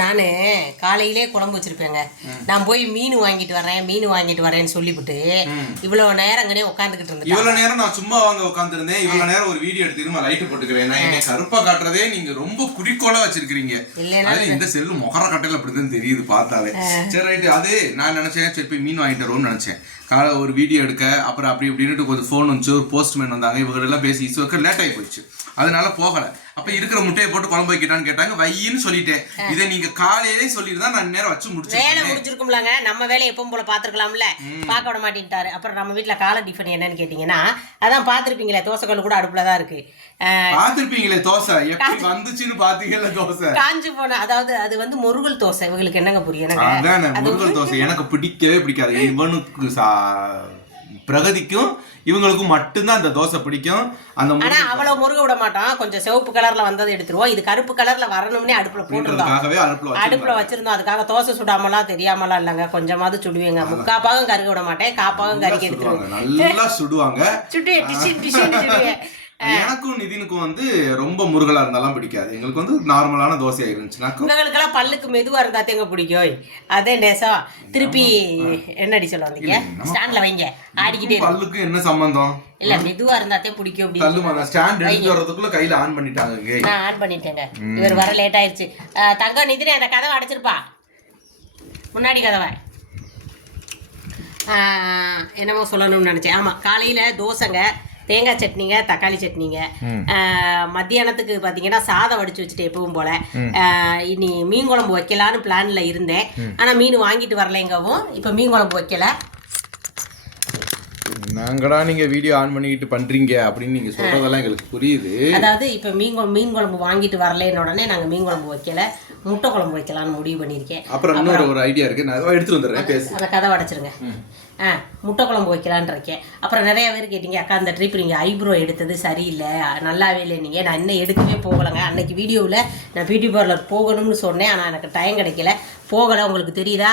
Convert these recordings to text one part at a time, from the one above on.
நான் காலையிலே குழம்பு வச்சிருப்பேங்க. நான் போய் மீன் வாங்கிட்டு வரேன் மீன் வாங்கிட்டு வரேன்னு சொல்லிவிட்டு இவ்வளோ நேரம் அங்கனே உட்காந்துக்கிட்டு இருந்துட்டேன் இவ்வளவு நேரம் நான் சும்மா வாங்க உட்காந்துருந்தேன் இவ்வளவு நேரம் ஒரு வீடியோ எடுத்து திரும்ப லைட் போட்டுக்கிறேன். நான் என்னை கருப்பா காட்டுறதே நீங்க ரொம்ப குறிக்கோளா வச்சிருக்கீங்க இல்லைன்னா அது இந்த செல்லு முகர கட்டையில அப்படிதான் தெரியுது பார்த்தாலே. சரி ரைட்டு. அது நான் நினைச்சேன் சரி போய் மீன் வாங்கிட்டு வருவோம்னு நினைச்சேன். காலை ஒரு வீடியோ எடுக்க அப்புறம் அப்படி இப்படின்ட்டு கொஞ்சம் ஃபோன் வந்துச்சு. ஒரு போஸ்ட்மேன் வந்தாங்க. இவங்க எல்லாம் பேசி இசுவக்க லேட் ஆகி போச்சு. அதனால போகல. அப்ப இருக்கிற முட்டையை போட்டு குழம்பு வைக்கிட்டான்னு கேட்டாங்க. வையின்னு சொல்லிட்டேன். இதை நீங்க காலையிலே சொல்லிட்டு தான் நான் நேரம் வச்சு வேலை முடிச்சேன் முடிஞ்சிருக்கும்லங்க. நம்ம வேலை எப்பவும் போல பார்த்துருக்கலாம்ல. பார்க்க விட மாட்டேன்ட்டாரு. அப்புறம் நம்ம வீட்டில் காலை டிஃபன் என்னன்னு கேட்டிங்கன்னா அதான் பார்த்துருப்பீங்களே தோசைக்கல் கூட அடுப்பில் தான் இருக்கு. அஹ், பார்த்திருப்பீங்களே தோசை? எப்படி வந்துச்சுன்னு பாத்தீங்கல்ல தோசை? காஞ்சு போன அதாவது அது வந்து முருகல் தோசை. இவங்களுக்கு என்னங்க புரியும் முருகல் தோசை. எனக்கு பிடிக்கவே பிடிக்காது. இவனுக்கு பிரகதிக்கும் இவங்களுக்கும் மட்டும்தான் அந்த தோசை பிடிக்கும். அந்த ஆனா அவ்வளவு முருக விட மாட்டோம் கொஞ்சம் சிவப்பு கலர்ல வந்ததை எடுத்துருவோம். இது கருப்பு கலர்ல வரணும்னே அடுப்புல போட்டிருந்தோம் அடுப்புல. வச்சிருந்தோம். அதுக்காக தோசை சுடாமலாம் தெரியாமலாம் இல்லைங்க. கொஞ்சமாவது சுடுவீங்க. முக்காப்பாகம் கருக விட மாட்டேன். காப்பாகம் கறிக்க சுடுவாங்க. எடுத்துருவோம் நல்லா சுடுவாங்க. சுட்டு டிஷு டிஷுன்னு சுடுவேன் எனக்கும் நிதினுக்கும் வந்து ரொம்ப முருகலா இருந்தாலும் பிடிக்காது. எங்களுக்கு வந்து நார்மலான தோசையா இருந்துச்சுனாக்கும் இவங்களுக்கெல்லாம் பல்லுக்கு மெதுவா இருந்தா தேங்க பிடிக்கும். அதே நேசம் திருப்பி என்னடி சொல்ல வந்தீங்க? ஸ்டாண்ட்ல வைங்க. ஆடிக்கிட்டே. பல்லுக்கு என்ன சம்பந்தம்? இல்ல மெதுவா இருந்தாத்தே பிடிக்கும் அப்படின்னு தள்ளுமா ஸ்டாண்ட் எடுத்து வர்றதுக்குள்ள கையில ஆன் பண்ணிட்டாங்க. நான் ஆன் பண்ணிட்டேங்க. இவர் வர லேட் ஆயிருச்சு. அஹ், தங்கம் நிதினே அந்த கதவை அடைச்சிருப்பா. முன்னாடி கதவை. என்னமோ சொல்லணும்னு நினச்சேன். ஆமாம் காலையில் தோசைங்க தேங்காய் சட்னிங்க தக்காளி சட்னிங்க. மத்தியானத்துக்கு பார்த்தீங்கன்னா சாதம் வடிச்சு வச்சுட்டு எப்பவும் போல. இனி மீன் குழம்பு வைக்கலான்னு பிளானில் இருந்தேன். ஆனால் மீன் வாங்கிட்டு வரலைங்கவும் இப்போ மீன் குழம்பு வைக்கல. நாங்கடா நீங்க வீடியோ ஆன் பண்ணிக்கிட்டு பண்றீங்க அப்படின்னு நீங்க சொல்றதெல்லாம் எங்களுக்கு புரியுது. அதாவது இப்போ மீன் மீன் குழம்பு வாங்கிட்டு வரலைன்னு உடனே நாங்கள் மீன் குழம்பு வைக்கல. முட்டை குழம்பு வைக்கலான்னு முடிவு பண்ணியிருக்கேன். அப்புறம் இன்னொரு ஒரு ஐடியா இருக்கு. நான் எடுத்துட்டு வந்துடுறேன் பேசு. அந்த கதை அடைச்சிருங்க. ஆ முட்டை குழம்பு வைக்கலான்னு இருக்கேன். அப்புறம் நிறைய பேர் கேட்டீங்க அக்கா அந்த ட்ரிப் நீங்கள் ஐப்ரோ எடுத்தது சரியில்லை. நல்லாவே இல்லை நீங்கள் நான் இன்னும் எடுக்கவே போகலைங்க. அன்னைக்கு வீடியோவில் நான் பியூட்டி பார்லர் போகணும்னு சொன்னேன். ஆனால் எனக்கு டைம் கிடைக்கல. போகலை. உங்களுக்கு தெரியுதா?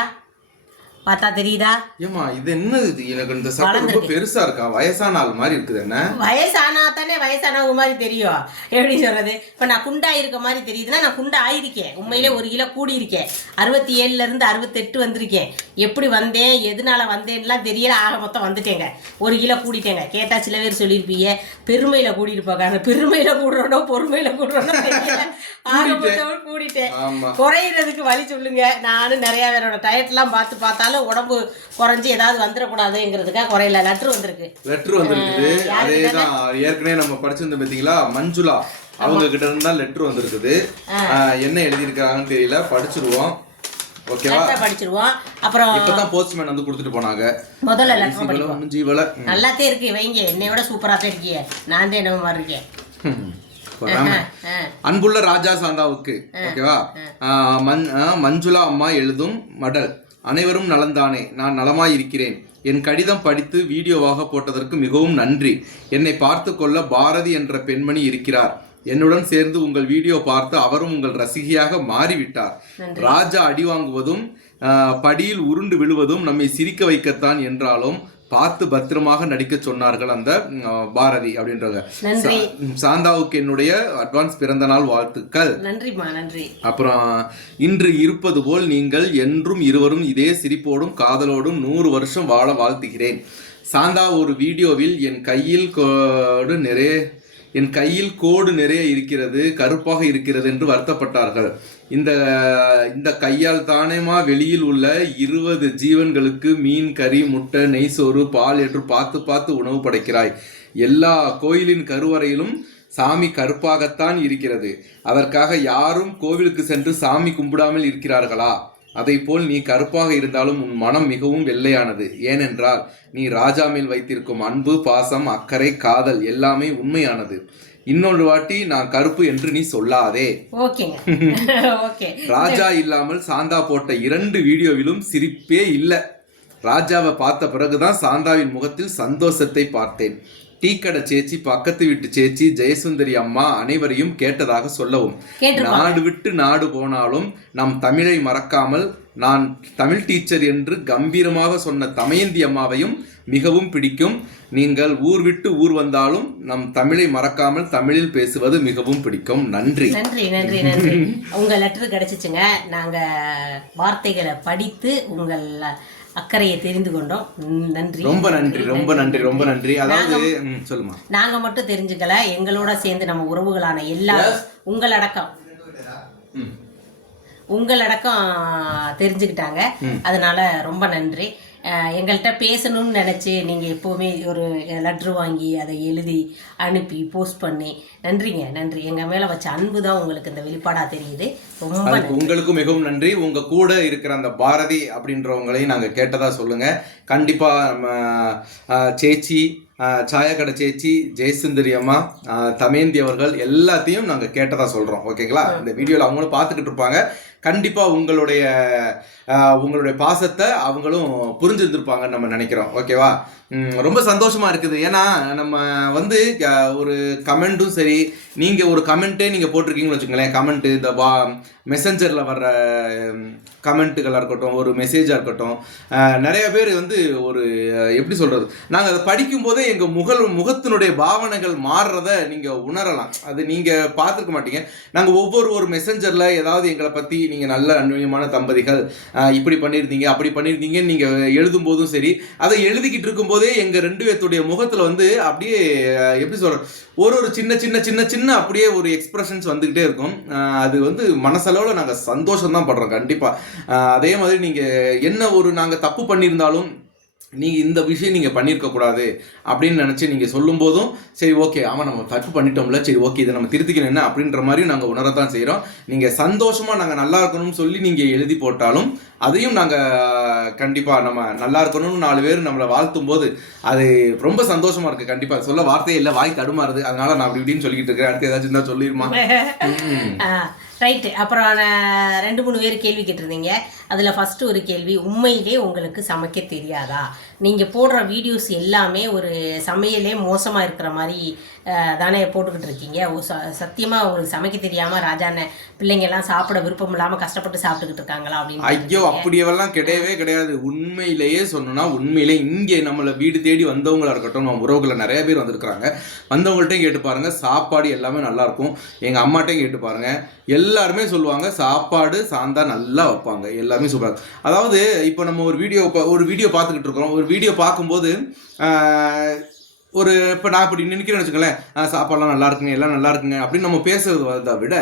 பார்த்தா தெரியுதா? ஏமா இது என்ன இது? எனக்கு இந்த சட்டை ரொம்ப பெருசா இருக்கா? வயசான ஆள் மாதிரி இருக்குது என்ன? வயசானா தானே வயசானவங்க மாதிரி தெரியும். எப்படி சொல்றது? இப்போ நான் குண்டா இருக்க மாதிரி தெரியுதுன்னா நான் குண்டா ஆயிருக்கேன். உண்மையிலே ஒரு கிலோ கூடி இருக்கேன் அறுபத்தி ஏழுல இருந்து அறுபத்தெட்டு வந்திருக்கேன். எப்படி வந்தேன்? எதனால வந்தேன்லாம் தெரியல. ஆக மொத்தம் வந்துட்டேங்க. ஒரு கிலோ கூடிட்டேங்க. கேட்டா சில பேர் சொல்லியிருப்பீங்க பெருமையில கூடிட்டு போக்காங்க பெருமையில கூடுறோனோ பொறுமையில கூடுறோனோ ஆக மொத்தம் கூடிட்டேன். குறையிறதுக்கு வழி சொல்லுங்க. நானும் நிறைய பேரோட டயட்லாம் பார்த்து பார்த்தாலும் உடம்பு குறைஞ்சி ஏதாவது வந்துடக்கூடாதுங்கிறதுக்காக குறையில. லெட்ரு வந்திருக்கு. லெட்டர் வந்திருக்குது. அதேதான் ஏற்கனவே நம்ம படிச்சிருந்தோம் பாத்தீங்களா மஞ்சுளா. அவங்க கிட்ட இருந்து தான் லெட்டர் வந்திருக்குது என்ன எழுதியிருக்காங்கன்னு தெரியல. படிச்சிருவோம். ஓகேவா? படிச்சிருவோம். அப்புறம் இப்பதான் போஸ்ட்மேன் வந்து கொடுத்துட்டு போனாங்க. முதல்ல லெட்டர் ஜீவல. நல்லாத்தே இருக்கு. வைங்க. என்னையோட சூப்பரா தான் இருக்கீங்க. நான் தான் என்ன மாதிரி இருக்கேன். அன்புள்ள ராஜா சாந்தாவுக்கு. ஓகேவா? மஞ்சுளா அம்மா எழுதும் மடல். அனைவரும் நலந்தானே நான் நலமாயிருக்கிறேன். என் கடிதம் படித்து வீடியோவாக போட்டதற்கு மிகவும் நன்றி. என்னை பார்த்து கொள்ள பாரதி என்ற பெண்மணி இருக்கிறார். என்னுடன் சேர்ந்து உங்கள் வீடியோ பார்த்து அவரும் உங்கள் ரசிகையாக மாறிவிட்டார். ராஜா அடி வாங்குவதும் படியில் உருண்டு விழுவதும் நம்மை சிரிக்க வைக்கத்தான் என்றாலும் பார்த்து பத்திரமாக நடிக்க சொன்னார்கள் அந்த பாரதி அப்படின்றவங்க சாந்தாவுக்கு என்னுடைய அட்வான்ஸ் பிறந்த நாள் வாழ்த்துக்கள். நன்றிம்மா நன்றி. அப்புறம் இன்று இருப்பது போல் நீங்கள் என்றும் இருவரும் இதே சிரிப்போடும் காதலோடும் நூறு வருஷம் வாழ வாழ்த்துகிறேன். சாந்தா ஒரு வீடியோவில் என் கையில் கோடு நிறைய என் கையில் கோடு நிறைய இருக்கிறது கருப்பாக இருக்கிறது என்று வருத்தப்பட்டார்கள். இந்த இந்த கையால் தானேமா வெளியில் உள்ள இருபது ஜீவன்களுக்கு மீன் கறி முட்டை நெய் சோறு பால் என்று பார்த்து பார்த்து உணவு படைக்கிறாய். எல்லா கோயிலின் கருவறையிலும் சாமி கருப்பாகத்தான் இருக்கிறது. அதற்காக யாரும் கோவிலுக்கு சென்று சாமி கும்பிடாமல் இருக்கிறார்களா? அதை போல் நீ கருப்பாக இருந்தாலும் உன் மனம் மிகவும் வெள்ளையானது. ஏனென்றால் நீ ராஜா மேல் வைத்திருக்கும் அன்பு பாசம் அக்கறை காதல் எல்லாமே உண்மையானது. இன்னொரு வாட்டி நான் கருப்பு என்று நீ சொல்லாதே. ராஜா இல்லாமல் சாந்தா போட்ட இரண்டு வீடியோவிலும் சிரிப்பே இல்லை. ராஜாவை பார்த்த பிறகுதான் சாந்தாவின் முகத்தில் சந்தோஷத்தை பார்த்தேன். டீக்கடை சேச்சி பக்கத்து வீட்டு சேச்சி ஜெயசுந்தரி அம்மா அனைவரையும் கேட்டதாக சொல்லவும். நாடு விட்டு நாடு போனாலும் நம் தமிழை மறக்காமல் நான் தமிழ் டீச்சர் என்று கம்பீரமாக சொன்ன தமயந்தி அம்மாவையும் மிகவும் பிடிக்கும். நீங்கள் ஊர் விட்டு ஊர் வந்தாலும் நம் தமிழை மறக்காமல் தமிழில் பேசுவது மிகவும் பிடிக்கும். நன்றி. நன்றி நன்றி நன்றி. உங்க லெட்டர் கிடைச்சிச்சுங்க. நாங்க வார்த்தைகளை படித்து உங்கள் அக்கறையை தெரிந்து கொண்டோம். நன்றி. ரொம்ப நன்றி ரொம்ப நன்றி ரொம்ப நன்றி. அதாவது சொல்லுமா. நாங்க மட்டும் தெரிஞ்சுக்கல. எங்களோட சேர்ந்து நம்ம உறவுகளான எல்லாரும் உங்களடக்கம். ம். உங்களடக்கம் தெரிஞ்சுக்கிட்டாங்க. அதனால ரொம்ப நன்றி. எங்கள்கிட்ட பேசணும்னு நினச்சி நீங்கள் எப்போவுமே ஒரு லெட்ரு வாங்கி அதை எழுதி அனுப்பி போஸ்ட் பண்ணி நன்றிங்க நன்றி. எங்கள் மேலே வச்ச அன்பு தான் உங்களுக்கு இந்த வெளிப்பாடாக தெரியுது. ரொம்ப உங்களுக்கும் மிகவும் நன்றி. உங்க கூட இருக்கிற அந்த பாரதி அப்படின்றவங்களையும் நாங்க கேட்டதா சொல்லுங்க. கண்டிப்பா நம்ம ஆஹ், சேச்சி ஆஹ், சாயக்கடை சேச்சி ஜெயசுந்தரி அம்மா தமேந்தி அவர்கள் எல்லாத்தையும் நாங்க கேட்டதா சொல்றோம். ஓகேங்களா? இந்த வீடியோல அவங்களும் பார்த்துக்கிட்டு இருப்பாங்க. கண்டிப்பாக உங்களுடைய உங்களுடைய பாசத்தை அவங்களும் புரிஞ்சிருந்திருப்பாங்கன்னு நம்ம நினைக்கிறோம். ஓகேவா? ரொம்ப சந்தோஷமா இருக்குது. ஏன்னா நம்ம வந்து ஒரு கமெண்ட்டும் சரி நீங்க ஒரு கமெண்ட்டே நீங்க போட்டிருக்கீங்கன்னு வச்சுக்கோங்களேன். கமெண்ட் இந்த வா மெசஞ்சரில் வர்ற கமெண்ட்டுகளாக இருக்கட்டும் ஒரு மெசேஜாக இருக்கட்டும் நிறைய பேர் வந்து ஒரு எப்படி சொல்கிறது நாங்கள் அதை படிக்கும் போதே எங்கள் முகல் முகத்தினுடைய பாவனைகள் மாறுறத நீங்கள் உணரலாம். அது நீங்கள் பார்த்துருக்க மாட்டீங்க. நாங்கள் ஒவ்வொரு ஒரு மெசஞ்சரில் ஏதாவது எங்களை பற்றி நீங்கள் நல்ல அந்நியமான தம்பதிகள் இப்படி பண்ணியிருந்தீங்க அப்படி பண்ணியிருந்தீங்கன்னு நீங்கள் எழுதும்போதும் சரி அதை எழுதிக்கிட்டு இருக்கும்போது எங்கள் ரெண்டு பேர்த்துடைய முகத்தில் வந்து அப்படியே எப்படி சொல்ற ஒரு ஒரு சின்ன சின்ன சின்ன சின்ன அப்படியே ஒரு எக்ஸ்பிரஷன்ஸ் வந்துக்கிட்டே இருக்கும். அது வந்து மனசளவில் நாங்கள் சந்தோஷம் தான் படுறோம் கண்டிப்பாக அதே மாதிரி நீங்கள் என்ன ஒரு நாங்கள் தப்பு பண்ணியிருந்தாலும் நீங்கள் இந்த விஷயம் நீங்கள் பண்ணியிருக்க கூடாது அப்படின்னு நினச்சி நீங்கள் சொல்லும்போதும் சரி ஓகே ஆமாம் நம்ம தப்பு பண்ணிட்டோம்ல சரி ஓகே இதை நம்ம திருத்திக்கணும் என்ன அப்படின்ற மாதிரியும் நாங்கள் உணரத்தான் செய்கிறோம் நீங்கள் சந்தோஷமாக நாங்கள் நல்லா இருக்கணும்னு சொல்லி நீங்கள் எழுதி போட்டாலும் அதையும் நாங்கள் கண்டிப்பாக நம்ம நல்லா இருக்கணும்னு நாலு பேர் நம்மளை வாழ்த்தும் போது அது ரொம்ப சந்தோஷமா இருக்கு. கண்டிப்பாக சொல்ல வார்த்தையே இல்லை வாய் தடுமாறுது. அதனால நான் அப்படி இப்படின்னு சொல்லிக்கிட்டு இருக்கேன். அடுத்து ஏதாச்சும் இருந்தால் சொல்லிடுமா ரைட்டு அப்புறம் ரெண்டு மூணு பேர் கேள்வி கேட்டிருந்தீங்க. அதில் ஃபஸ்ட்டு ஒரு கேள்வி உண்மையிலே உங்களுக்கு சமைக்க தெரியாதா? நீங்கள் போடுற வீடியோஸ் எல்லாமே ஒரு சமையலே மோசமாக இருக்கிற மாதிரி தானே போட்டுக்கிட்டு இருக்கீங்க? சத்தியமாக உங்களுக்கு சமைக்க தெரியாமல் ராஜாண்ண பிள்ளைங்கெல்லாம் சாப்பிட விருப்பம் இல்லாமல் கஷ்டப்பட்டு சாப்பிட்டுக்கிட்டு இருக்காங்களா அப்படின்னு ஐயோ அப்படியெல்லாம் கிடையவே கிடையாது. உண்மையிலேயே சொன்னோம்னா உண்மையிலே இங்கே நம்மளை வீடு தேடி வந்தவங்களா இருக்கட்டும் நம்ம உறவுகளை நிறைய பேர் வந்திருக்கிறாங்க. வந்தவங்கள்ட்டையும் கேட்டு பாருங்க சாப்பாடு எல்லாமே நல்லா இருக்கும் எங்க அம்மாட்டையும் கேட்டு பாருங்க. எல்லாருமே சொல்லுவாங்க சாப்பாடு சாந்தா நல்லா வைப்பாங்க. எல்லாருமே சொல்றாங்க அதாவது இப்போ நம்ம ஒரு வீடியோ ஒரு வீடியோ பார்த்துக்கிட்டு இருக்கிறோம். ஒரு வீடியோ பார்க்கும்போது ஒரு இப்போ நான் இப்படி நினைக்கிறேன்னு வச்சுக்கோங்களேன். ஆஹ், சாப்பாடுலாம் நல்லா இருக்குங்க எல்லாம் நல்லா இருக்குங்க அப்படின்னு நம்ம பேசுறது வதை விட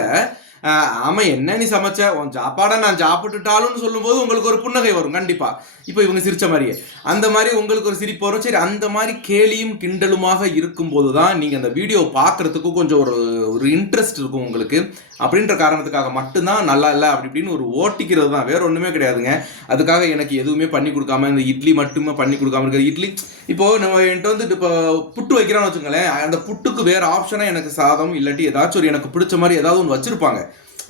ஆமாம் ஆமா என்ன நீ சமைச்ச? உன் சாப்பாடை நான் சாப்பிட்டுட்டாலும்னு சொல்லும்போது உங்களுக்கு ஒரு புன்னகை வரும் கண்டிப்பா. இப்போ இவங்க சிரிச்ச மாதிரியே. அந்த மாதிரி உங்களுக்கு ஒரு சிரிப்பு வரும். சரி அந்த மாதிரி கேலியும் கிண்டலுமாக இருக்கும்போது தான் நீங்கள் அந்த வீடியோ பார்க்குறதுக்கும் கொஞ்சம் ஒரு ஒரு இன்ட்ரெஸ்ட் இருக்கும் உங்களுக்கு. அப்படின்ற காரணத்துக்காக மட்டும்தான் நல்லா இல்லை அப்படி இப்படின்னு ஒரு ஓட்டிக்கிறது தான். வேற ஒன்றுமே கிடையாதுங்க. அதுக்காக எனக்கு எதுவுமே பண்ணி கொடுக்காம இந்த இட்லி மட்டுமே பண்ணி கொடுக்காம இருக்கிற இட்லி இப்போ நம்ம என்கிட்ட வந்து இப்போ புட்டு வைக்கிறான்னு வச்சுக்கோங்களேன் அந்த புட்டுக்கு வேற ஆப்ஷனாக எனக்கு சாதம் இல்லாட்டி ஏதாச்சும் ஒரு எனக்கு பிடிச்ச மாதிரி ஏதாவது ஒன்று வச்சிருப்பாங்க.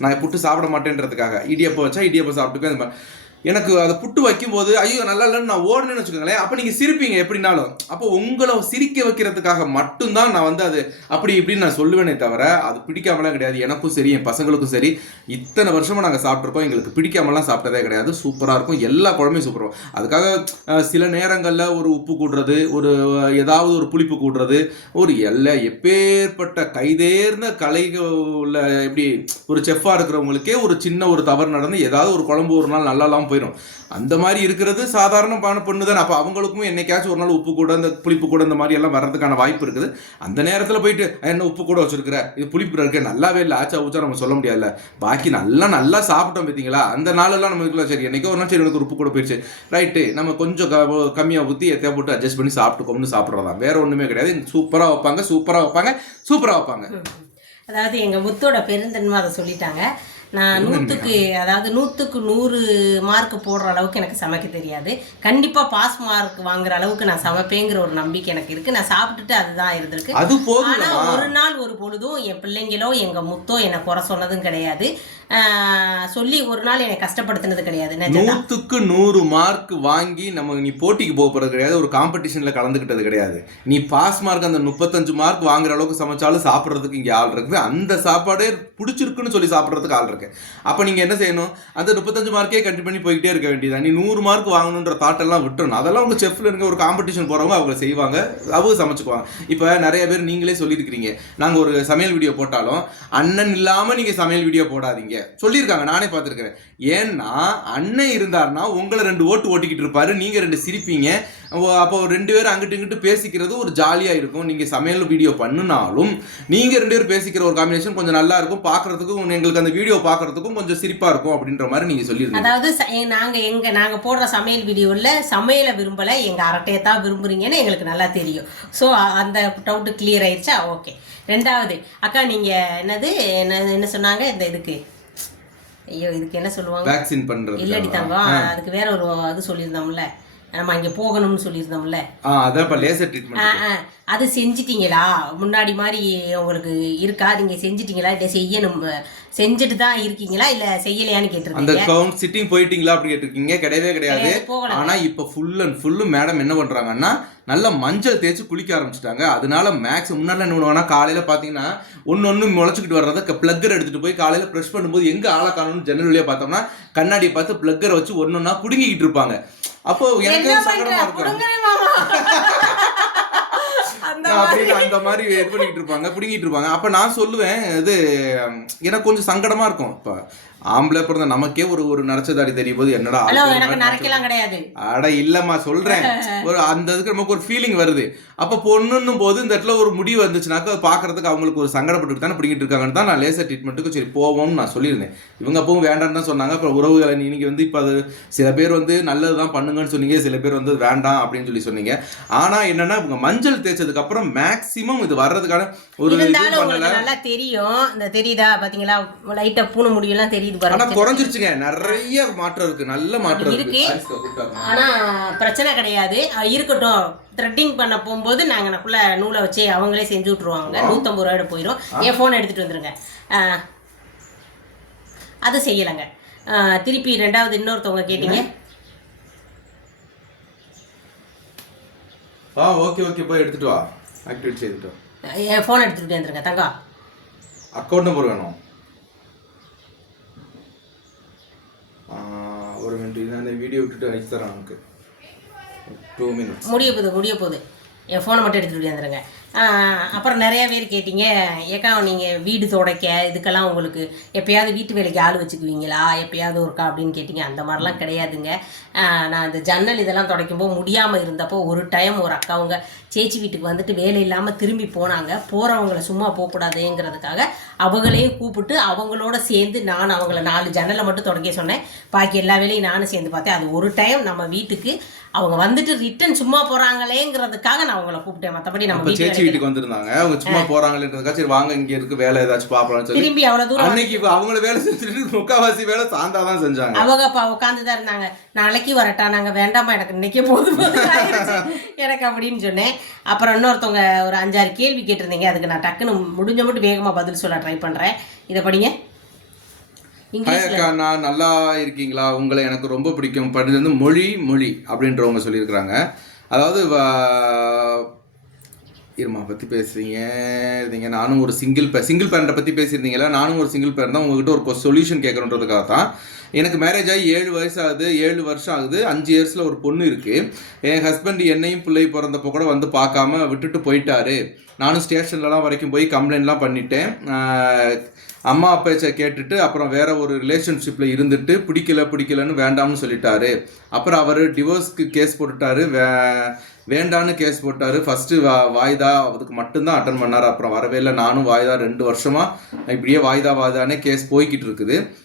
நான் புட்டு சாப்பிட மாட்டேன்றதுக்காக. இடியப்பம் வச்சா இடியப்பம் சாப்பிட்டுக்கேன் இந்த மாதிரி. எனக்கு அதை புட்டு வைக்கும்போது ஐயோ நல்லா இல்லைன்னு நான் ஓடணும்னு வச்சுக்கோங்களேன். அப்போ நீங்கள் சிரிப்பீங்க எப்படினாலும். அப்போ உங்களை சிரிக்க வைக்கிறதுக்காக மட்டும்தான் நான் வந்து அது அப்படி இப்படின்னு நான் சொல்லுவேனே தவிர அது பிடிக்காமலாம் கிடையாது. எனக்கும் சரி என் பசங்களுக்கும் சரி. இத்தனை வருஷமாக நாங்கள் சாப்பிட்ருக்கோம் எங்களுக்கு பிடிக்காமலாம் சாப்பிட்டதே கிடையாது. சூப்பராக இருக்கும். எல்லா குழம்பையும் சூப்பராக அதுக்காக சில நேரங்களில் ஒரு உப்பு கூடுறது ஒரு ஏதாவது ஒரு புளிப்பு கூடுறது ஒரு எல்லா எப்பேற்பட்ட கைதேர்ந்த கலைகள் உள்ள எப்படி ஒரு செஃப்பாக இருக்கிறவங்களுக்கே ஒரு சின்ன ஒரு தவறு நடந்து ஏதாவது ஒரு குழம்பு ஒரு நாள் நல்லாலாம் போயிடும் அந்த மாதிரி இருக்கிறது சாதாரணமான பொண்ணு தான். அப்போ அவங்களுக்கும் என்னைக்காச்சும் ஒரு நாள் உப்பு கூட இந்த புளிப்பு கூட இந்த மாதிரி எல்லாம் வர்றதுக்கான வாய்ப்பு இருக்குது. அந்த நேரத்தில் போயிட்டு என்ன உப்பு கூட வச்சிருக்கிற? இது புளிப்பு இருக்கு நல்லாவே இல்லை ஆச்சா ஊச்சா நம்ம சொல்ல முடியாதுல்ல. பாக்கி நல்லா நல்லா சாப்பிட்டோம் பார்த்தீங்களா? அந்த நாளெல்லாம் நம்ம இருக்கலாம் சரி என்னைக்கோ ஒரு நாள் சரி எனக்கு உப்பு கூட போயிடுச்சு ரைட்டு நம்ம கொஞ்சம் க- ஊற்றி எத்தையா போட்டு அட்ஜஸ்ட் பண்ணி சாப்பிட்டுக்கோம்னு சாப்பிட்றதா? வேற ஒன்றுமே கிடையாது. சூப்பராக வைப்பாங்க சூப்பராக வைப்பாங்க சூப்பராக வைப்பாங்க. அதாவது எங்கள் முத்தோட பெருந்தன்மை அதை சொல்லிட்டாங்க. நான் நூற்றுக்கு அதாவது நூற்றுக்கு நூறு மார்க் போடுற அளவுக்கு எனக்கு சமைக்க தெரியாது. கண்டிப்பாக பாஸ் மார்க் வாங்குற அளவுக்கு நான் சமைப்பேங்கிற ஒரு நம்பிக்கை எனக்கு இருக்குது நான் சாப்பிட்டுட்டு அதுதான் இருந்திருக்கு. அது போதும் ஆனா ஒரு நாள் ஒரு பொழுதும் என் பிள்ளைங்களோ எங்க முத்தோ என்னை குறை சொன்னதும் கிடையாது. சொல்லி ஒரு நாள் என்னை கஷ்டப்படுத்தினது கிடையாது. நூற்றுக்கு நூத்துக்கு நூறு மார்க் வாங்கி நம்ம நீ போட்டிக்கு போக போகிறது கிடையாது. ஒரு காம்படிஷனில் கலந்துக்கிட்டது கிடையாது. நீ பாஸ் மார்க் அந்த முப்பத்தஞ்சு மார்க் வாங்குற அளவுக்கு சமைச்சாலும் சாப்பிட்றதுக்கு இங்கே ஆள் இருக்குது. அந்த சாப்பாடே பிடிச்சிருக்குன்னு சொல்லி சாப்பிட்றதுக்கு ஆள் இருக்கு. அப்போ நீங்கள் என்ன செய்யணும்? அந்த முப்பத்தஞ்சு மார்க்கே கண்டிப்பாக பண்ணி போய்கிட்டே இருக்க வேண்டியதா நீ நூறு மார்க் வாங்கணுன்ற தாட் எல்லாம் விட்டுறணும். அதெல்லாம் உங்கள் செஃப்ல இருக்க ஒரு காம்படிஷன் போகிறவங்க அவங்க செய்வாங்க. அவங்க சமைச்சுக்குவாங்க. இப்போ நிறைய பேர் நீங்களே சொல்லியிருக்கிறீங்க. நாங்கள் ஒரு சமையல் வீடியோ போட்டாலும் அண்ணன் இல்லாமல் நீங்கள் சமையல் வீடியோ போடாதீங்க. சொல்லியிருக்காங்க. நானே பார்த்துருக்கிறேன். ஏன்னா அண்ணன் இருந்தாருன்னா உங்களை ரெண்டு ஓட்டு ஓட்டிக்கிட்டு இருப்பாரு நீங்கள் ரெண்டு சிரிப்பீங்க. அப்போ- ரெண்டு பேரும் அங்கிட்டு இங்கிட்டு பேசிக்கிறது ஒரு ஜாலியாக இருக்கும். நீங்கள் சமையல் வீடியோ பண்ணுனாலும் நீங்கள் ரெண்டு பேரும் பேசிக்கிற ஒரு காம்பினேஷன் கொஞ்சம் நல்லா இருக்கும். பார்க்கறதுக்கும் எங்களுக்கு அந்த வீடியோ பார்க்கறதுக்கும் கொஞ்சம் சிரிப்பாக இருக்கும் அப்படின்ற மாதிரி நீங்கள் சொல்லியிருந்தீங்க அதாவது நாங்கள் எங்கள் நாங்கள் போடுற சமையல் வீடியோவில் சமையலை விரும்பலை எங்கள் அரட்டையை தான் விரும்புறீங்கன்னு எங்களுக்கு நல்லா தெரியும். ஸோ அந்த டவுட்டு கிளியர் ஆயிடுச்சா ஓகே ரெண்டாவது அக்கா நீங்கள் என்னது என்ன என்ன சொன்னாங்க? இந்த இதுக்கு. ஐயோ இதுக்கு என்ன சொல்லுவாங்க? வேக்சின் பண்றது இல்லடி தங்கம் அதுக்கு வேற ஒரு அது சொல்லியிருந்தோம்ல. நம்ம அங்கே போகணும்னு சொல்லியிருந்தோம்ல. அது செஞ்சிட்டீங்களா? முன்னாடி மாதிரி உங்களுக்கு இருக்கா? நீங்க செஞ்சிட்டீங்களா? இல்லை செய்யணும் செஞ்சுட்டு தான் இருக்கீங்களா? இல்ல செய்யலையான்னு அந்த கேட்டிருக்கீங்க கவுண்ட் சிட்டிங் போயிட்டீங்களா அப்படி கேட்டிருக்கீங்க? கிடையவே கிடையாது. ஆனா இப்ப ஃபுல் அண்ட் ஃபுல்லு மேடம் என்ன பண்றாங்கன்னா நல்ல மஞ்சள் தேய்ச்சி குளிக்க ஆரம்பிச்சிட்டாங்க. அதனால மேக்ஸ் முன்னாடி என்ன பண்ணுவாங்கன்னா காலையில பாத்தீங்கன்னா ஒன்னு ஒண்ணு முளைச்சிக்கிட்டு வர்றத பிளக்கர் எடுத்துட்டு போய் காலையில ப்ரெஷ் பண்ணும்போது எங்க ஆளை காணும்னு ஜன்னல் வழியா பார்த்தோம்னா கண்ணாடியை பார்த்து பிளக்கரை வச்சு ஒன்னொன்னா புடுங்கிக்கிட்டு இருப்பாங்க. அப்போ எனக்கு என்ன சங்கடமா பண்ற? இருக்கும். அப்படின்னு அந்த மாதிரி. இது பண்ணிக்கிட்டு இருப்பாங்க பிடுங்கிட்டு இருப்பாங்க. அப்ப நான் சொல்லுவேன் இது எனக்கு கொஞ்சம் சங்கடமா இருக்கும். இப்ப ஆம்பளை பிறந்த நமக்கே ஒரு ஒரு நரைச்சதாடி தெரியும் போது என்னடா அட இல்லம்மா சொல்றேன். ஒரு அந்த இதுக்கு நமக்கு ஒரு ஃபீலிங் வருது. அப்ப பொண்ணுன்னும் போது இந்த இடத்துல ஒரு முடி வந்துச்சுனாக்கா அது பாக்குறதுக்கு அவங்களுக்கு ஒரு சங்கடப்பட்டு தானே பிடிக்கிட்டு இருக்காங்கன்னு தான் நான் லேசர் ட்ரீட்மெண்ட்டுக்கு சரி போவோம்னு நான் சொல்லியிருந்தேன். இவங்க அப்பவும் வேண்டாம்னு தான் சொன்னாங்க. அப்புறம் உறவுகளை நீங்க வந்து இப்ப அது சில பேர் வந்து நல்லதுதான் பண்ணுங்கன்னு சொன்னீங்க. சில பேர் வந்து வேண்டாம் அப்படின்னு சொல்லி சொன்னீங்க. ஆனா என்னன்னா இவங்க மஞ்சள் தேய்ச்சதுக்கு அப்புறம் மேக்சிமம் இது வர்றதுக்கான ஒரு நல்லா தெரியும். இந்த தெரியுதா? பாத்தீங்களா? லைட்டா பூனை முடியெல்லாம் தெரியுது ஆனா குறைஞ்சிருச்சுங்க. நிறைய மாற்றம் இருக்கு. நல்ல மாற்றம் இருக்கு. ஆனா பிரச்சனை கிடையாது. இருக்கட்டும். த்ரெட்டிங் பண்ண போகும்போது நாங்க நக்குள்ள நூலை வச்சு அவங்களே செஞ்சு விட்டுருவாங்க. நூத்தம்பது ரூபாயோட போயிடும் என் ஃபோன் எடுத்துட்டு வந்துருங்க. அது செய்யலைங்க. திருப்பி ரெண்டாவது இன்னொருத்தவங்க கேட்டீங்க. ஆ ஓகே ஓகே போய் எடுத்துட்டு வா. ஆக்டிவேட் செய்துட்டு என் ஃபோன் எடுத்துட்டு வந்துருங்க தங்கம். அக்கௌண்ட் நம்பர் வேணும் ஆ, ஒரு மினிட் நான் அந்த வீடியோ விட்டுட்டு அடிச்சு தரேன் அவனுக்கு டூ மினிட்ஸ் முடிய போகுது முடிய போகுது. என் ஃபோனை மட்டும் எடுத்துகிட்டு வந்துடுங்க அப்புறம் நிறைய பேர் கேட்டீங்க ஏக்கா நீங்கள் வீடு துடைக்க இதுக்கெல்லாம் உங்களுக்கு எப்பயாவது வீட்டு வேலைக்கு ஆள் வச்சுக்குவீங்களா? எப்பயாவது ஒருக்கா? அப்படின்னு கேட்டீங்க. அந்த மாதிரிலாம் கிடையாதுங்க. நான் இந்த ஜன்னல் இதெல்லாம் துடைக்கும்போது முடியாமல் இருந்தப்போ ஒரு டைம் ஒரு அக்காவுங்க சேச்சி வீட்டுக்கு வந்துட்டு வேலை இல்லாமல் திரும்பி போனாங்க. போகிறவங்கள சும்மா போகக்கூடாதுங்கிறதுக்காக அவங்களையும் கூப்பிட்டு அவங்களோட சேர்ந்து நான் அவங்கள நாலு ஜன்னலை மட்டும் தொடக்க சொன்னேன். பாக்கி எல்லா வேலையும் நானும் சேர்ந்து பார்த்தேன். அது ஒரு டைம் நம்ம வீட்டுக்கு அவங்க வந்துட்டு ரிட்டன் சும்மா போகிறாங்களேங்கிறதுக்காக நான் அவங்கள கூப்பிட்டேன். மற்றபடி நம்ம வீட்டு சேச்சி வீட்டுக்கு வந்திருந்தாங்க. அவங்க சும்மா போறாங்களேன்றதுக்காக சரி வாங்க இங்க இருக்கு வேலை ஏதாச்சும் பாப்பலாம்னு சொல்லி திரும்பி அவ்வளோ தூரம் அன்னைக்கு அவங்கள வேலை செஞ்சுட்டு முக்காவாசி வேலை சாந்தா தான் செஞ்சாங்க. அவங்க அப்பா உட்காந்து தான் இருந்தாங்க. நாளைக்கு வரட்டா நாங்கள் வேண்டாமா எனக்கு இன்னைக்கே போதும். எனக்கு அப்படின்னு சொன்னேன். அப்புறம் இன்னொருத்தவங்க ஒரு அஞ்சாறு கேள்வி கேட்டிருந்தீங்க. அதுக்கு நான் டக்குன்னு முடிஞ்ச மட்டும் வேகமாக பதில் சொல்ல ட்ரை பண்ணுறேன் இதை படிங்க. அக்கா நான் நல்லா இருக்கீங்களா? உங்களை எனக்கு ரொம்ப பிடிக்கும். படித்தது வந்து மொழி மொழி அப்படின்றவங்க சொல்லியிருக்கிறாங்க. அதாவது இருமா பற்றி பேசுகிறீங்க இருந்தீங்க. நானும் ஒரு சிங்கிள் பே சிங்கிள் பேரண்ட்டை பற்றி பேசியிருந்தீங்களா நானும் ஒரு சிங்கிள் பேரண்ட் தான் உங்ககிட்ட ஒரு சொல்யூஷன் கேட்குறன்றதுக்காக தான். எனக்கு மேரேஜ் ஆகி ஏழு வயசு ஆகுது ஏழு வருஷம் ஆகுது. அஞ்சு இயர்ஸில் ஒரு பொண்ணு இருக்குது என் ஹஸ்பண்ட் என்னையும் பிள்ளை பிறந்தப்போ கூட வந்து பார்க்காம விட்டுட்டு போயிட்டாரு. நானும் ஸ்டேஷன்லலாம் வரைக்கும் போய் கம்ப்ளைண்ட்லாம் பண்ணிட்டேன். அம்மா அப்பா கேட்டுட்டு அப்புறம் வேற ஒரு ரிலேஷன்ஷிப்பில் இருந்துட்டு பிடிக்கல பிடிக்கலன்னு வேண்டாம்னு சொல்லிட்டாரு. அப்புறம் அவர் டிவோர்ஸ்க்கு கேஸ் போட்டுட்டாரு. வே வேண்டான்னு கேஸ் போட்டார். ஃபஸ்ட்டு வா வாய்தா அதுக்கு மட்டும்தான் அட்டன் பண்ணார். அப்புறம் வரவே இல்லை. நானும் வாய்தா ரெண்டு வருஷமாக இப்படியே வாய்தா வாய்தானே கேஸ் போய்கிட்டு இருக்குது.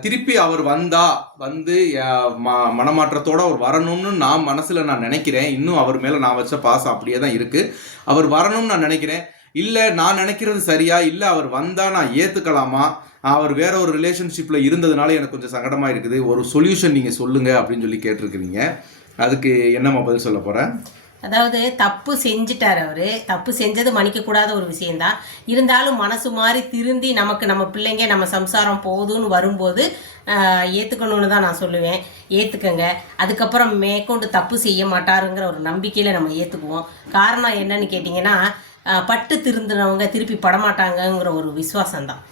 திருப்பி அவர் வந்தா வந்து ம- மனமாற்றத்தோடு அவர் வரணும்னு நான் மனசில் நான் நினைக்கிறேன். இன்னும் அவர் மேலே நான் வச்ச பாசம் அப்படியே தான் இருக்குது அவர் வரணும்னு நான் நினைக்கிறேன். இல்லை நான் நினைக்கிறது சரியா? இல்லை அவர் வந்தால் நான் ஏற்றுக்கலாமா அவர் வேற ஒரு ரிலேஷன்ஷிப்பில் இருந்ததுனால எனக்கு கொஞ்சம் சங்கடமாக இருக்குது. ஒரு சொல்யூஷன் நீங்கள் சொல்லுங்கள் அப்படின்னு சொல்லி கேட்டிருக்கிறீங்க. அதுக்கு என்னம்மா பதில் சொல்ல போகிறேன் அதாவது தப்பு செஞ்சிட்டார் அவரு. தப்பு செஞ்சது மன்னிக்கக்கூடாத ஒரு விஷயம்தான் இருந்தாலும் மனசு மாதிரி திருந்தி நமக்கு நம்ம பிள்ளைங்க நம்ம சம்சாரம் போகுதுன்னு வரும்போது ஏற்றுக்கணும்னு ஏத்துக்கணும்னு தான் நான் சொல்லுவேன். ஏற்றுக்கங்க அதுக்கப்புறம் மேற்கொண்டு தப்பு செய்ய மாட்டாருங்கிற ஒரு நம்பிக்கையில நம்ம ஏத்துக்குவோம். காரணம் என்னன்னு கேட்டிங்கன்னா பட்டு திருந்தினவங்க திருப்பி படமாட்டாங்கங்கிற ஒரு விசுவாசம்தான்.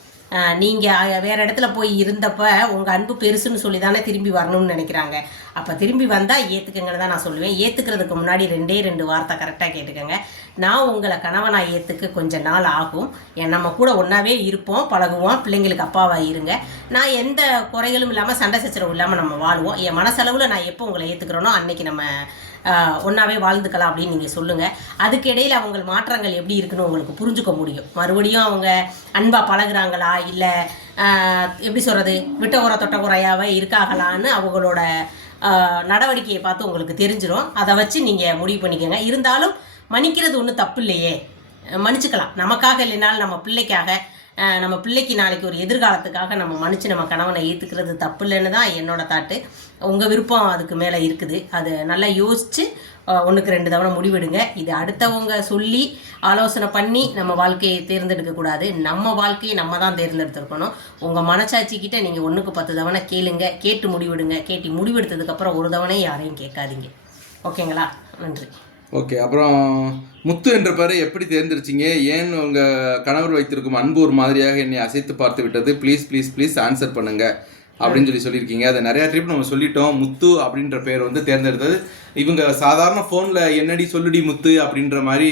நீங்கள் வேற இடத்துல போய் இருந்தப்ப உங்கள் அன்பு பெருசுன்னு சொல்லி தானே திரும்பி வரணும்னு நினைக்கிறாங்க. அப்போ திரும்பி வந்தால் ஏற்றுக்கங்கன்னு தான் நான் சொல்லுவேன். ஏற்றுக்கிறதுக்கு முன்னாடி ரெண்டே ரெண்டு வார்த்தை கரெக்டாக கேட்டுக்கோங்க. நான் உங்களை கணவனாக ஏற்றுக்க கொஞ்சம் நாள் ஆகும். என் நம்ம கூட ஒன்றாவே இருப்போம் பழகுவோம் பிள்ளைங்களுக்கு அப்பாவாக இருங்க. நான் எந்த குறைகளும் இல்லாமல் சண்டை சச்சரவு இல்லாமல் நம்ம வாழ்வோம். என் மனசளவில் நான் எப்போ உங்களை ஏற்றுக்கிறேனோ அன்னைக்கு நம்ம ஒன்றாவே வாழ்ந்துக்கலாம் அப்படின்னு நீங்கள் சொல்லுங்கள் அதுக்கு இடையில் அவங்க மாற்றங்கள் எப்படி இருக்குன்னு உங்களுக்கு புரிஞ்சுக்க முடியும். மறுபடியும் அவங்க அன்பாக பழகுறாங்களா? இல்லை எப்படி சொல்கிறது விட்ட உர தொட்ட குறையாவே இருக்காகலான்னு அவங்களோட நடவடிக்கையை பார்த்து உங்களுக்கு தெரிஞ்சிடும் அதை வச்சு நீங்கள் முடிவு பண்ணிக்கோங்க. இருந்தாலும் மன்னிக்கிறது ஒன்றும் தப்பு இல்லையே. மன்னிச்சுக்கலாம். நமக்காக இல்லைனாலும் நம்ம பிள்ளைக்காக நம்ம பிள்ளைக்கு நாளைக்கு ஒரு எதிர்காலத்துக்காக நம்ம மன்னிச்சு நம்ம கணவனை ஏற்றுக்கிறது தப்பு இல்லைன்னு தான் என்னோட தாட்டு. உங்கள் விருப்பம் அதுக்கு மேலே இருக்குது. அது நல்லா யோசித்து ஒன்றுக்கு ரெண்டு தவணை முடிவெடுங்க. இது அடுத்தவங்க சொல்லி ஆலோசனை பண்ணி நம்ம வாழ்க்கையை தேர்ந்தெடுக்கக்கூடாது நம்ம வாழ்க்கையை நம்ம தான் தேர்ந்தெடுத்திருக்கணும். உங்கள் மனசாட்சிக்கிட்ட நீங்கள் ஒன்றுக்கு பத்து தவணை கேளுங்க. கேட்டு முடிவெடுங்க. கேட்டு முடிவெடுத்ததுக்கப்புறம் ஒரு தவணை யாரையும் கேட்காதீங்க. ஓகேங்களா? நன்றி. ஓகே அப்புறம் முத்து என்ற பெயரை எப்படி தேர்ந்தெடுச்சிங்க ஏன் உங்கள் கணவர் வைத்திருக்கும் அன்பு ஒரு மாதிரியாக என்னை அசைத்து பார்த்து விட்டது? ப்ளீஸ் ப்ளீஸ் ப்ளீஸ் ஆன்சர் பண்ணுங்க அப்படின்னு சொல்லி சொல்லியிருக்கீங்க. அதை நிறையா ட்ரிப் நம்ம சொல்லிட்டோம். முத்து அப்படின்ற பேர் வந்து தேர்ந்தெடுத்தது. இவங்க சாதாரண ஃபோனில் என்னடி சொல்லுடி முத்து அப்படின்ற மாதிரி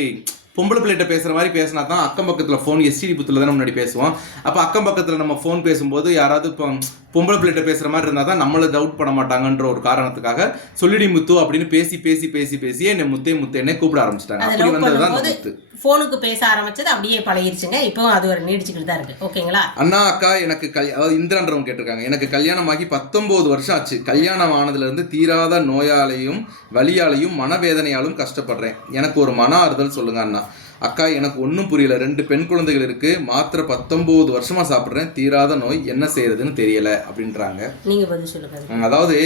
பொம்பளை பிள்ளைகிட்ட பேசுகிற மாதிரி பேசினா தான் அக்கம் பக்கத்தில் ஃபோன் எஸ்டிடி புத்தில் தானே முன்னாடி பேசுவோம். அப்போ அக்கம் பக்கத்தில் நம்ம ஃபோன் பேசும்போது யாராவது இப்போ பொம்பளை பிள்ளைகிட்ட பேசுகிற மாதிரி இருந்தால் தான் நம்மளை டவுட் பண்ண மாட்டாங்கன்ற ஒரு காரணத்துக்காக சொல்லிடி முத்து அப்படின்னு பேசி பேசி பேசி பேசி என்னை முத்தே முத்து என்னை கூப்பிட ஆரம்பிச்சிட்டாங்க. அப்படி வந்தது தான் முத்து ஃபோனுக்கு பேச ஆரம்பிச்சது அப்படியே பழகிருச்சுங்க. இப்போ அது ஒரு நீடிச்சுக்கிட்டு தான் இருக்கு. ஓகேங்களா? அண்ணா அக்கா எனக்கு கல் அதாவது இந்திரன்றவங்க கேட்டிருக்காங்க. எனக்கு கல்யாணமாகி பத்தொன்பது வருஷம் ஆச்சு. கல்யாணம் ஆனதுலேருந்து தீராத நோயாலையும் வலியாலையும் மனவேதனையாலும் கஷ்டப்படுறேன். எனக்கு ஒரு மன ஆறுதல் சொல்லுங்க அண்ணா. அக்கா எனக்கு ஒன்றும் புரியல. ரெண்டு பெண் குழந்தைகள் இருக்கு. மாத்திரை பத்தொன்பது வருஷமா சாப்பிட்றேன். தீராத நோய் என்ன செய்யறதுன்னு தெரியல அப்படின்றாங்க. நீங்க பதில் சொல்லுங்க. அதாவது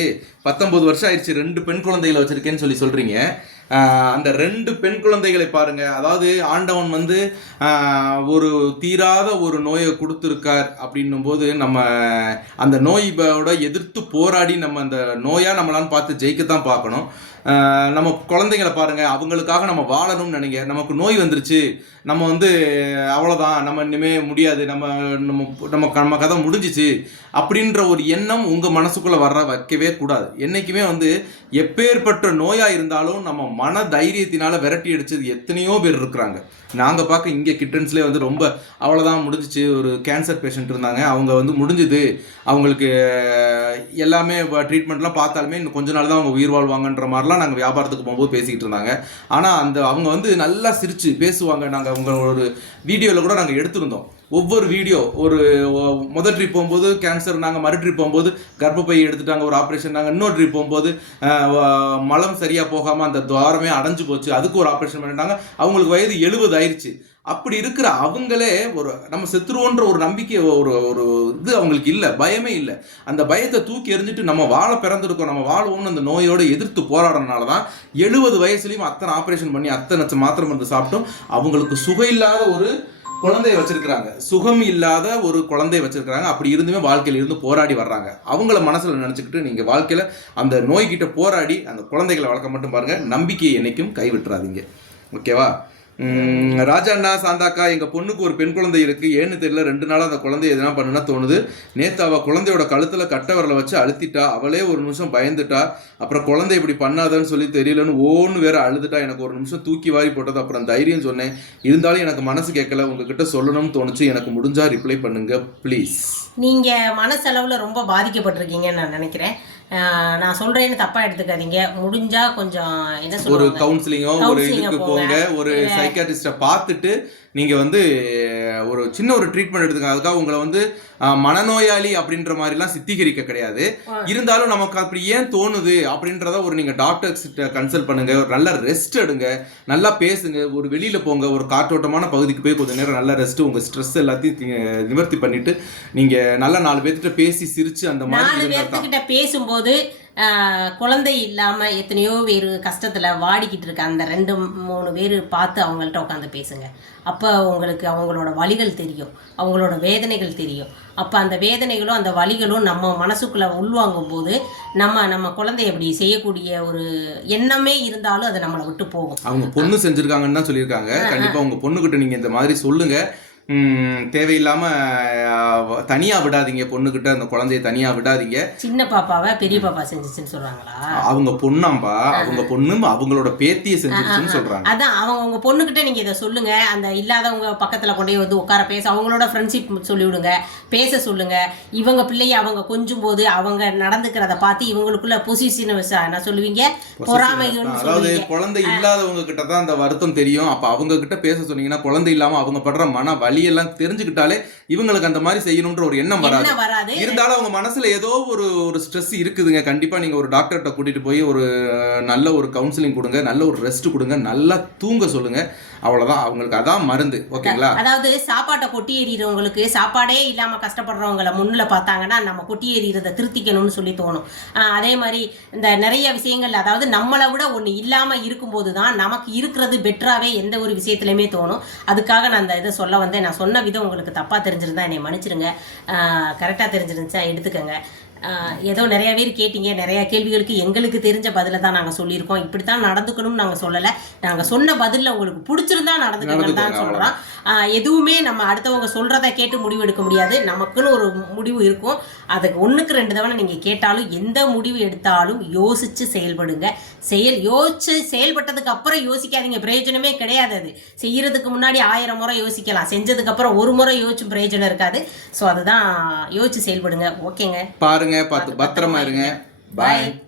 பத்தொன்பது வருஷம் ஆயிடுச்சு. ரெண்டு பெண் குழந்தைகளை வச்சிருக்கேன்னு சொல்லி சொல்றீங்க. அந்த ரெண்டு பெண் குழந்தைகளை பாருங்க. அதாவது ஆண்டவன் வந்து ஒரு தீராத ஒரு நோயை கொடுத்துருக்கார் அப்படின்னும் போது நம்ம அந்த நோயோட எதிர்த்து போராடி நம்ம அந்த நோயா நம்மளான்னு பார்த்து ஜெயிக்கத்தான் பார்க்கணும். நம்ம குழந்தைங்களை பாருங்கள் அவங்களுக்காக நம்ம வாழணும்னு நினைங்க. நமக்கு நோய் வந்துருச்சு. நம்ம வந்து அவ்வளோதான் நம்ம இனிமே முடியாது. நம்ம நம்ம நம்ம நம்ம கதை முடிஞ்சிச்சு. அப்படின்ற ஒரு எண்ணம் உங்கள் மனசுக்குள்ளே வர வைக்கவே கூடாது. என்றைக்குமே வந்து எப்பேற்பட்ட நோயாக இருந்தாலும் நம்ம மன தைரியத்தினால் விரட்டி அடிச்சது எத்தனையோ பேர் இருக்கிறாங்க. நாங்கள் பார்க்க இங்கே கிட்டன்ஸ்லேயே வந்து ரொம்ப அவ்வளோதான் முடிஞ்சிச்சு. ஒரு கேன்சர் பேஷண்ட் இருந்தாங்க. அவங்க வந்து முடிஞ்சுது. அவங்களுக்கு எல்லாமே ட்ரீட்மெண்ட்லாம் பார்த்தாலுமே இன்னும் கொஞ்ச நாள் தான் அவங்க உயிர் வாழ்வாங்கன்ற மாதிரிலாம் நாங்கள் வியாபாரத்துக்கு போகும்போது பேசிக்கிட்டு இருந்தாங்க. ஆனால் அந்த அவங்க வந்து நல்லா சிரித்து பேசுவாங்க. நாங்கள் உங்களோட வீடியோவில் கூட நாங்கள் எடுத்திருந்தோம். ஒவ்வொரு வீடியோ ஒரு முதல் ட்ரிப் போகும்போது கேன்சர் நாங்கள் மறு ட்ரிப் போகும்போது கர்ப்பப்பை எடுத்துட்டாங்க ஒரு ஆப்ரேஷன் நாங்கள் இன்னொரு ட்ரிப் போகும்போது மலம் சரியாக போகாமல் அந்த துவாரமே அடைஞ்சு போச்சு. அதுக்கு ஒரு ஆப்ரேஷன் பண்ணிட்டாங்க அவங்களுக்கு வயது எழுபது ஆயிடுச்சு அப்படி இருக்கிற அவங்களே ஒரு நம்ம செத்துருவோன்ற ஒரு நம்பிக்கை ஒரு ஒரு இது அவங்களுக்கு இல்லை பயமே இல்லை. அந்த பயத்தை தூக்கி எறிஞ்சிட்டு நம்ம வாழ பிறந்திருக்கோம் நம்ம வாழ்வோம்னு அந்த நோயோடு எதிர்த்து போராடுறதுனால தான் எழுபது வயசுலையும் அத்தனை ஆப்ரேஷன் பண்ணி அத்தனை வச்சு மாத்திரம் வந்து சாப்பிட்டும். அவங்களுக்கு சுகம் இல்லாத ஒரு குழந்தைய வச்சிருக்கிறாங்க. சுகம் இல்லாத ஒரு குழந்தைய வச்சிருக்கிறாங்க. அப்படி இருந்துமே வாழ்க்கையில இருந்து போராடி வர்றாங்க. அவங்கள மனசுல நினைச்சுக்கிட்டு நீங்க வாழ்க்கையில அந்த நோய்கிட்ட போராடி அந்த குழந்தைகளை வளர்க்க மட்டும் பாருங்க. நம்பிக்கையை என்னைக்கும் கைவிட்டுறாதீங்க. ஓகேவா? ராஜா அண்ணா சாந்தாக்கா எங்க பொண்ணுக்கு ஒரு பெண் குழந்தை இருக்கு. ஏன்னு தெரியல ரெண்டு நாளாக அந்த குழந்தை எதனா பண்ணுனா தோணுது. நேத்து அவ குழந்தையோட கழுத்துல கட்ட வச்சு அழுத்திட்டா. அவளே ஒரு நிமிஷம் பயந்துட்டா. அப்புறம் குழந்தை இப்படி பண்ணாதன்னு சொல்லி தெரியலன்னு ஓன்னு வேற அழுதுட்டா. எனக்கு ஒரு நிமிஷம் தூக்கி வாரி போட்டது. அப்புறம் தைரியம் சொன்னேன். இருந்தாலும் எனக்கு மனசு கேட்கல. உங்ககிட்ட சொல்லணும்னு தோணுச்சு. எனக்கு முடிஞ்சா ரிப்ளை பண்ணுங்க ப்ளீஸ் நீங்க மனசளவுல ரொம்ப பாதிக்கப்பட்டிருக்கீங்கன்னு நான் நினைக்கிறேன். நான் சொல்றேன்னு தப்பா எடுத்துக்காதீங்க. முடிஞ்சா கொஞ்சம் என்ன ஒரு சொல்லுவாங்க? கவுன்சிலிங்கோ ஒரு இதுக்கு போங்க. போங்க. ஒரு சைக்காட்ரிஸ்ட பார்த்துட்டு நீங்க வந்து ஒரு சின்ன ஒரு ட்ரீட்மெண்ட் எடுத்துங்க அதுக்காக உங்களை வந்து மனநோயாளி அப்படின்ற மாதிரிலாம் சித்தீகரிக்க கிடையாது. இருந்தாலும் நமக்கு அப்படி ஏன் தோணுது அப்படின்றத ஒரு நீங்க டாக்டர்ஸ் கன்சல்ட் பண்ணுங்க. ஒரு நல்ல ரெஸ்ட் எடுங்க. நல்லா பேசுங்க. ஒரு வெளியில போங்க. ஒரு காற்றோட்டமான பகுதிக்கு போய் கொஞ்ச நேரம் நல்லா ரெஸ்ட் உங்க ஸ்ட்ரெஸ் எல்லாத்தையும் நிவர்த்தி பண்ணிட்டு நீங்க நல்ல நாலு பேர்த்திட்ட பேசி சிரிச்சு அந்த மாதிரி பேசும்போது குழந்தை இல்லாமல் எத்தனையோ பேர் கஷ்டத்தில் வாடிக்கிட்டு இருக்க அந்த ரெண்டு மூணு பேர் பார்த்து அவங்கள்ட்ட உட்காந்து பேசுங்க. அப்போ உங்களுக்கு அவங்களோட வலிகள் தெரியும் அவங்களோட வேதனைகள் தெரியும். அப்போ அந்த வேதனைகளும் அந்த வலிகளும் நம்ம மனசுக்குள்ளே உள்வாங்கும் போது நம்ம நம்ம குழந்தைய இப்படி செய்யக்கூடிய ஒரு எண்ணமே இருந்தாலும் அது நம்மளை விட்டு போகும். அவங்க பொண்ணு செஞ்சிருக்காங்கன்னு தான் சொல்லியிருக்காங்க. கண்டிப்பா உங்க பொண்ணுகிட்ட நீங்க இந்த மாதிரி சொல்லுங்க. தேவையில்லாம தனியா விடாதீங்க. பொண்ணுகிட்ட அந்த குழந்தைய தனியா விடாதீங்க. சின்ன பாப்பாவை பெரிய பாப்பா செஞ்சுச்சுன்னு சொல்கிறாங்களா அவங்க பொண்ணாம்பா. அவங்க பொண்ணு அவங்களோட பேத்திய செஞ்சிருச்சுன்னு சொல்றாங்க. அதான் அவங்க உங்க பொண்ணுகிட்ட நீங்க இதை சொல்லுங்க. அந்த இல்லாதவங்க பக்கத்துல கொண்டு வந்து உட்கார பேச அவங்களோட ஃப்ரெண்ட்ஷிப் சொல்லி விடுங்க பேச சொல்லுங்க. இவங்க பிள்ளைய அவங்க கொஞ்சும் போது அவங்க நடந்துக்கிறத பார்த்து இவங்களுக்குள்ள பொசிஷன் என்ன சொல்லுவீங்க? பொறாமைகள்னு அதாவது குழந்தை இல்லாதவங்க கிட்ட தான் அந்த வருத்தம் தெரியும். அப்ப அவங்க கிட்ட பேச சொன்னீங்கன்னா குழந்தை இல்லாம அவங்க படுற மன வலியெல்லாம் தெரிஞ்சுக்கிட்டாலே இவங்களுக்கு அந்த மாதிரி செய்யணும்ன்ற ஒரு எண்ணம் வராது. இருந்தாலும் அவங்க மனசுல ஏதோ ஒரு ஒரு ஸ்ட்ரெஸ் இருக்குதுங்க. கண்டிப்பா நீங்க ஒரு டாக்டர்கிட்ட கூட்டிட்டு போய் ஒரு நல்ல ஒரு கவுன்சிலிங் கொடுங்க நல்ல ஒரு ரெஸ்ட் கொடுங்க நல்லா தூங்க சொல்லுங்க. அவ்வளவுதான். அவங்களுக்கு அதான் மருந்து. ஓகேங்களா? அதாவது சாப்பாட்டை கொட்டி எறிகிறவங்களுக்கு சாப்பாடே இல்லாம கஷ்டப்படுறவங்கள முன்னில் பார்த்தாங்கன்னா நம்ம கொட்டி எறிகிறத திருத்திக்கணும்னு சொல்லி தோணும். அதே மாதிரி இந்த நிறைய விஷயங்கள் அதாவது நம்மளை விட ஒன்று இல்லாம இருக்கும்போது தான் நமக்கு இருக்கிறது பெட்டராகவே எந்த ஒரு விஷயத்துலையுமே தோணும். அதுக்காக நான் அந்த இதை சொல்ல வந்தேன். நான் சொன்ன விதம் உங்களுக்கு தப்பா தெரிஞ்சிருந்தா என்னை மன்னிச்சிடுங்க கரெக்டாக தெரிஞ்சிருந்துச்சா? எடுத்துக்கங்க. ஏதோ நிறைய பேர் கேட்டீங்க நிறைய கேள்விகளுக்கு எங்களுக்கு தெரிஞ்ச பதில தான் நாங்கள் சொல்லியிருக்கோம். இப்படி தான் நடந்துக்கணும்னு நாங்கள் சொல்லலை. நாங்கள் சொன்ன பதிலில் உங்களுக்கு பிடிச்சிருந்தா நடந்துக்கணும் தான் சொல்கிறோம் ஆஹ் எதுவுமே நம்ம அடுத்தவங்க சொல்கிறத கேட்டு முடிவு எடுக்க முடியாது. நமக்குன்னு ஒரு முடிவு இருக்கும். அதுக்கு ஒன்றுக்கு ரெண்டு தவணை நீங்கள் கேட்டாலும் எந்த முடிவு எடுத்தாலும் யோசிச்சு செயல்படுங்க. செயல் யோசிச்சு செயல்பட்டதுக்கு அப்புறம் யோசிக்காதீங்க. பிரயோஜனமே கிடையாது அது. செய்யறதுக்கு முன்னாடி ஆயிரம் முறை யோசிக்கலாம். செஞ்சதுக்கு அப்புறம் ஒரு முறை யோசிச்சும் பிரயோஜனம் இருக்காது. ஸோ அதுதான் யோசிச்சு செயல்படுங்க. ஓகேங்க. பாருங்க பார்த்து பத்திரமா இருங்க. பாய்